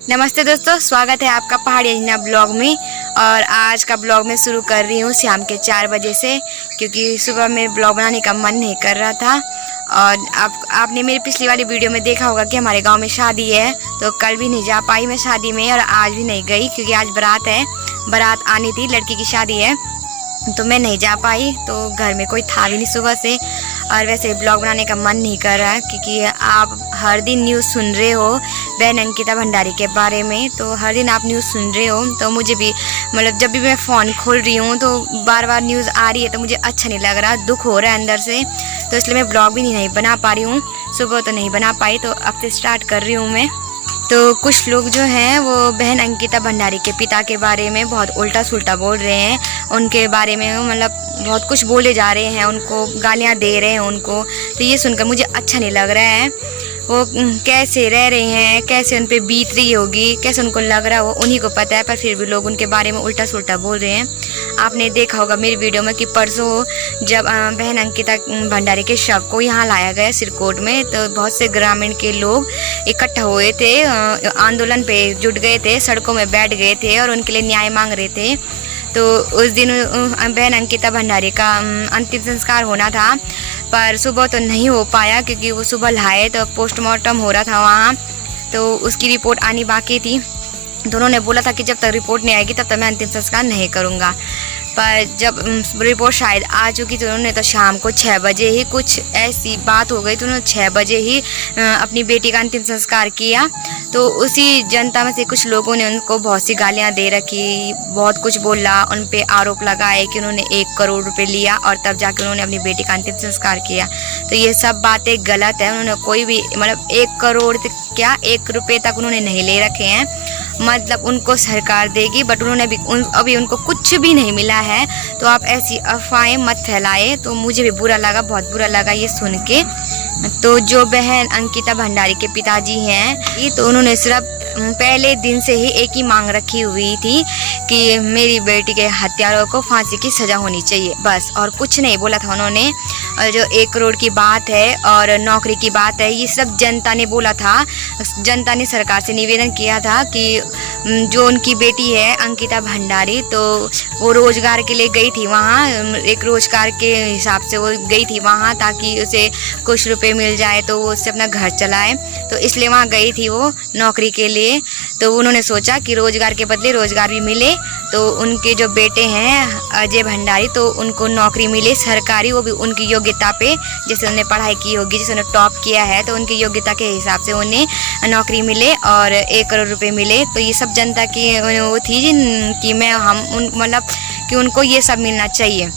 नमस्ते दोस्तों, स्वागत है आपका पहाड़ी अंजना ब्लॉग में। और आज का ब्लॉग मैं शुरू कर रही हूँ शाम के 4 बजे से, क्योंकि सुबह मेरे ब्लॉग बनाने का मन नहीं कर रहा था। और आपने मेरी पिछली वाली वीडियो में देखा होगा कि हमारे गांव में शादी है, तो कल भी नहीं जा पाई मैं शादी में और आज भी नहीं गई क्योंकि आज बारात है। बारात आनी थी, लड़की की शादी है, तो मैं नहीं जा पाई। तो घर में कोई था भी नहीं सुबह से, और वैसे ब्लॉग बनाने का मन नहीं कर रहा क्योंकि आप हर दिन न्यूज़ सुन रहे हो बहन अंकिता भंडारी के बारे में। तो हर दिन आप न्यूज़ सुन रहे हो, तो मुझे भी मतलब जब भी मैं फ़ोन खोल रही हूँ तो बार बार न्यूज़ आ रही है, तो मुझे अच्छा नहीं लग रहा, दुख हो रहा है अंदर से। तो इसलिए मैं ब्लॉग भी नहीं बना पा रही हूँ। सुबह तो नहीं बना पाई, तो अब से स्टार्ट कर रही हूँ मैं। तो कुछ लोग जो हैं वो बहन अंकिता भंडारी के पिता के बारे में बहुत उल्टा सुल्टा बोल रहे हैं। उनके बारे में मतलब बहुत कुछ बोले जा रहे हैं, उनको गालियाँ दे रहे हैं उनको। तो ये सुनकर मुझे अच्छा नहीं लग रहा है। वो कैसे रह रहे हैं, कैसे उन पर बीत रही होगी, कैसे उनको लग रहा है, वो उन्हीं को पता है। पर फिर भी लोग उनके बारे में उल्टा सुल्टा बोल रहे हैं। आपने देखा होगा मेरी वीडियो में कि परसों जब बहन अंकिता भंडारी के शव को यहाँ लाया गया सिरकोट में, तो बहुत से ग्रामीण के लोग इकट्ठा हुए थे, आंदोलन पे जुट गए थे, सड़कों में बैठ गए थे और उनके लिए न्याय मांग रहे थे। तो उस दिन बहन अंकिता भंडारी का अंतिम संस्कार होना था, पर सुबह तो नहीं हो पाया क्योंकि वो सुबह लाए तो पोस्टमार्टम हो रहा था वहाँ, तो उसकी रिपोर्ट आनी बाकी थी। तो उन्होंने बोला था कि जब तक रिपोर्ट नहीं आएगी तब तक मैं अंतिम संस्कार नहीं करूँगा। पर जब रिपोर्ट शायद आ चुकी तो उन्होंने तो शाम को 6 बजे ही कुछ ऐसी बात हो गई, तो उन्होंने 6 बजे ही अपनी बेटी का अंतिम संस्कार किया। तो उसी जनता में से कुछ लोगों ने उनको बहुत सी गालियां दे रखी, बहुत कुछ बोला, उन पे आरोप लगाए कि उन्होंने 1 करोड़ रुपए लिया और तब जाकर उन्होंने अपनी बेटी का अंतिम संस्कार किया। तो ये सब बातें गलत है। उन्होंने कोई भी मतलब 1 करोड़ क्या 1 रुपये तक उन्होंने नहीं ले रखे हैं। मतलब उनको सरकार देगी, बट उन्होंने अभी उनको कुछ भी नहीं मिला है। तो आप ऐसी अफवाहें मत फैलाए। तो मुझे भी बुरा लगा, बहुत बुरा लगा ये सुन के। तो जो बहन अंकिता भंडारी के पिताजी हैं ये तो उन्होंने सिर्फ पहले दिन से ही एक ही मांग रखी हुई थी कि मेरी बेटी के हत्यारों को फांसी की सज़ा होनी चाहिए, बस, और कुछ नहीं बोला था उन्होंने। और जो 1 करोड़ की बात है और नौकरी की बात है, ये सब जनता ने बोला था। जनता ने सरकार से निवेदन किया था कि जो उनकी बेटी है अंकिता भंडारी, तो वो रोज़गार के लिए गई थी वहाँ, एक रोज़गार के हिसाब से वो गई थी वहाँ ताकि उसे कुछ रुपए मिल जाए तो वो उससे अपना घर चलाए। तो इसलिए वहाँ गई थी वो नौकरी के लिए। तो उन्होंने सोचा कि रोज़गार के बदले रोज़गार भी मिले, तो उनके जो बेटे हैं अजय भंडारी, तो उनको नौकरी मिले सरकारी, वो भी उनकी योग्यता पे, जैसे उन्होंने पढ़ाई की होगी, जैसे उन्होंने टॉप किया है, तो उनकी योग्यता के हिसाब से उन्हें नौकरी मिले और 1 करोड़ रुपए मिले। तो ये सब जनता की वो थी कि मतलब कि उनको ये सब मिलना चाहिए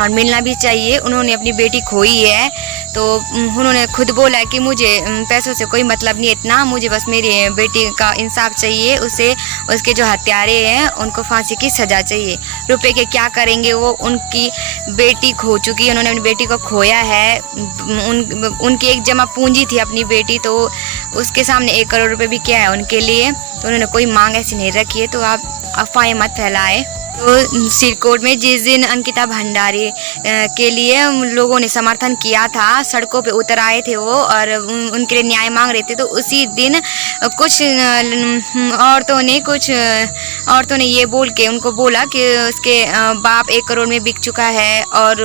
और मिलना भी चाहिए। उन्होंने अपनी बेटी खोई है, तो उन्होंने खुद बोला है कि मुझे पैसों से कोई मतलब नहीं है इतना, मुझे बस मेरी बेटी का इंसाफ चाहिए, उसे उसके जो हत्यारे हैं उनको फांसी की सज़ा चाहिए। रुपए के क्या करेंगे वो, उनकी बेटी खो चुकी है, उन्होंने अपनी बेटी को खोया है। उनकी एक जमा पूंजी थी अपनी बेटी, तो उसके सामने 1 करोड़ रुपये भी क्या है उनके लिए। तो उन्होंने कोई मांग ऐसी नहीं रखी है, तो आप अफवाहें मत फैलाएं। तो सिरकोट में जिस दिन अंकिता भंडारी के लिए लोगों ने समर्थन किया था, सड़कों पे उतर आए थे वो और उनके लिए न्याय मांग रहे थे, तो उसी दिन कुछ औरतों ने ये बोल के उनको बोला कि उसके बाप 1 करोड़ में बिक चुका है और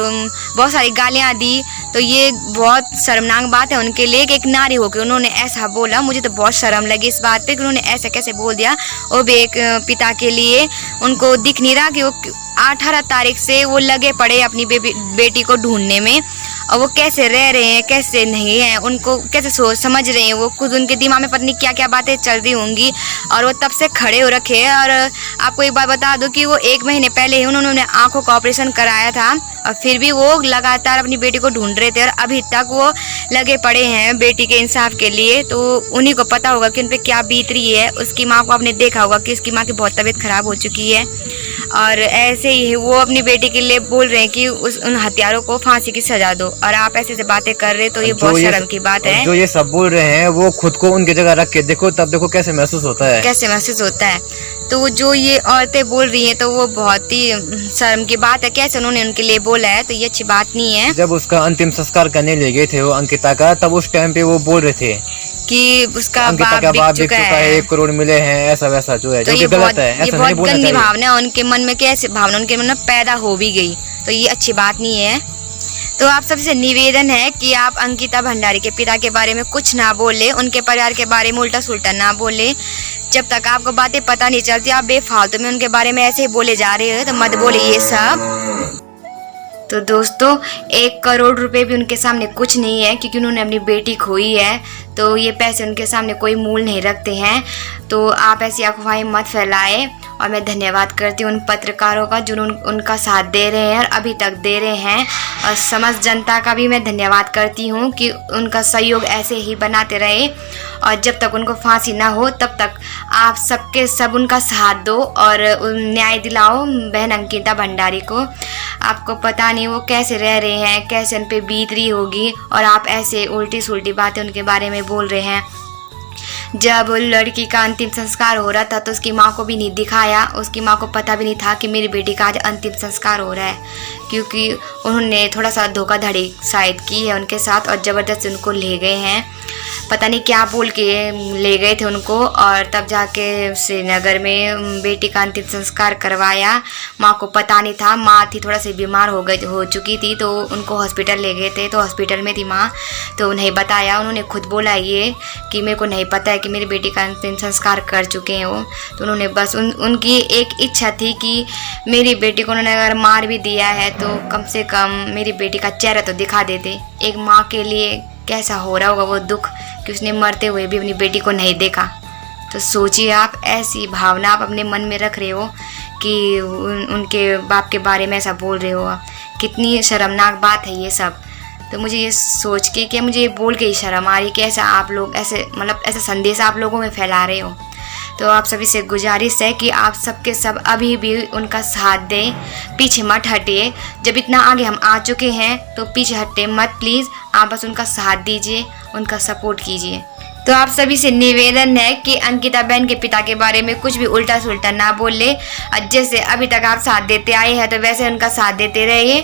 बहुत सारी गालियाँ दी। तो ये बहुत शर्मनाक बात है उनके लिए कि एक नारी होकर उन्होंने ऐसा बोला। मुझे तो बहुत शर्म लगी इस बात पे कि उन्होंने ऐसा कैसे बोल दिया, वो भी एक पिता के लिए। उनको दिख नहीं रहा कि वो 18 तारीख से वो लगे पड़े अपनी बेटी को ढूंढने में, और वो कैसे रह रहे हैं कैसे नहीं हैं, उनको कैसे सोच समझ रहे हैं, वो खुद उनके दिमाग में पता नहीं क्या क्या बातें चल रही होंगी, और वो तब से खड़े हो रखे हैं। और आपको एक बात बता दूं कि वो 1 महीने पहले ही उन्होंने आंखों का ऑपरेशन कराया था, और फिर भी वो लगातार अपनी बेटी को ढूंढ रहे थे और अभी तक वो लगे पड़े हैं बेटी के इंसाफ के लिए। तो उन्हीं को पता होगा कि उन पर क्या बीत रही है। उसकी माँ को आपने देखा होगा कि उसकी माँ की बहुत तबीयत खराब हो चुकी है, और ऐसे ही वो अपनी बेटी के लिए बोल रहे हैं कि उन हत्यारों को फांसी की सजा दो, और आप ऐसे बातें कर रहे, तो ये बहुत शर्म की बात है। जो ये सब बोल रहे हैं वो खुद को उनकी जगह रख के देखो, तब देखो कैसे महसूस होता है, कैसे महसूस होता है। तो जो ये औरतें बोल रही हैं तो वो बहुत ही शर्म की बात है। कैसे उन्होंने उनके लिए बोला है, तो ये अच्छी बात नहीं है। जब उसका अंतिम संस्कार करने ले गए थे वो अंकिता का, तब उस टाइम पे वो बोल रहे थे कि उसका अंकिता बाप का बिक बाप बिक चुका चुका है, है। 1 करोड़ मिले हैं, ऐसा वैसा जो है, तो जो ये कि गलत है, ये ऐसा नहीं बहुत बोलना गंदी चाहिए। भावना उनके मन में, कैसे भावना उनके मन में पैदा हो भी गई, तो ये अच्छी बात नहीं है। तो आप सबसे निवेदन है कि आप अंकिता भंडारी के पिता के बारे में कुछ ना बोले, उनके परिवार के बारे में उल्टा सुल्टा ना बोले। जब तक आपको बातें पता नहीं चलती आप बेफालतू में उनके बारे में ऐसे ही बोले जा रहे हो, तो मत बोले ये सब। तो दोस्तों 1 करोड़ रुपए भी उनके सामने कुछ नहीं है, क्योंकि उन्होंने अपनी बेटी खोई है, तो ये पैसे उनके सामने कोई मूल नहीं रखते हैं। तो आप ऐसी अफवाहें मत फैलाएं। और मैं धन्यवाद करती हूँ उन पत्रकारों का जो उनका साथ दे रहे हैं और अभी तक दे रहे हैं, और समस्त जनता का भी मैं धन्यवाद करती हूँ कि उनका सहयोग ऐसे ही बनाते रहे, और जब तक उनको फांसी ना हो तब तक आप सबके सब उनका साथ दो और न्याय दिलाओ बहन अंकिता भंडारी को। आपको पता नहीं वो कैसे रह रहे हैं, कैसे उन पे बीत रही होगी, और आप ऐसे उल्टी सुल्टी बातें उनके बारे में बोल रहे हैं। जब लड़की का अंतिम संस्कार हो रहा था तो उसकी माँ को भी नहीं दिखाया, उसकी माँ को पता भी नहीं था कि मेरी बेटी का आज अंतिम संस्कार हो रहा है, क्योंकि उन्होंने थोड़ा सा धोखाधड़ी शायद की है उनके साथ, और ज़बरदस्ती उनको ले गए हैं, पता नहीं क्या बोल के ले गए थे उनको, और तब जाके श्रीनगर में बेटी का अंतिम संस्कार करवाया। माँ को पता नहीं था, माँ थी थोड़ा सी बीमार हो चुकी थी, तो उनको हॉस्पिटल ले गए थे, तो हॉस्पिटल में थी माँ, तो नहीं बताया। उन्होंने खुद बोला ये कि मेरे को नहीं पता है कि मेरी बेटी का अंतिम संस्कार कर चुके हैं वो। तो उन्होंने बस उनकी एक इच्छा थी कि मेरी बेटी को उन्होंने अगर मार भी दिया है तो कम से कम मेरी बेटी का चेहरा तो दिखा देते। एक माँ के लिए कैसा हो रहा होगा वो दुख कि उसने मरते हुए भी अपनी बेटी को नहीं देखा। तो सोचिए आप, ऐसी भावना आप अपने मन में रख रहे हो कि उनके बाप के बारे में ऐसा बोल रहे हो, कितनी शर्मनाक बात है ये सब। तो मुझे ये सोच के कि मुझे ये बोल के ही शर्म आ रही कि ऐसा आप लोग ऐसे मतलब ऐसा संदेश आप लोगों में फैला रहे हो। तो आप सभी से गुजारिश है कि आप सबके सब अभी भी उनका साथ दें, पीछे मत हटिए। जब इतना आगे हम आ चुके हैं तो पीछे हटे मत प्लीज़, आप बस उनका साथ दीजिए, उनका सपोर्ट कीजिए। तो आप सभी से निवेदन है कि अंकिता बहन के पिता के बारे में कुछ भी उल्टा सुल्टा ना बोले, जैसे अभी तक आप साथ देते आए हैं तो वैसे उनका साथ देते रहिए।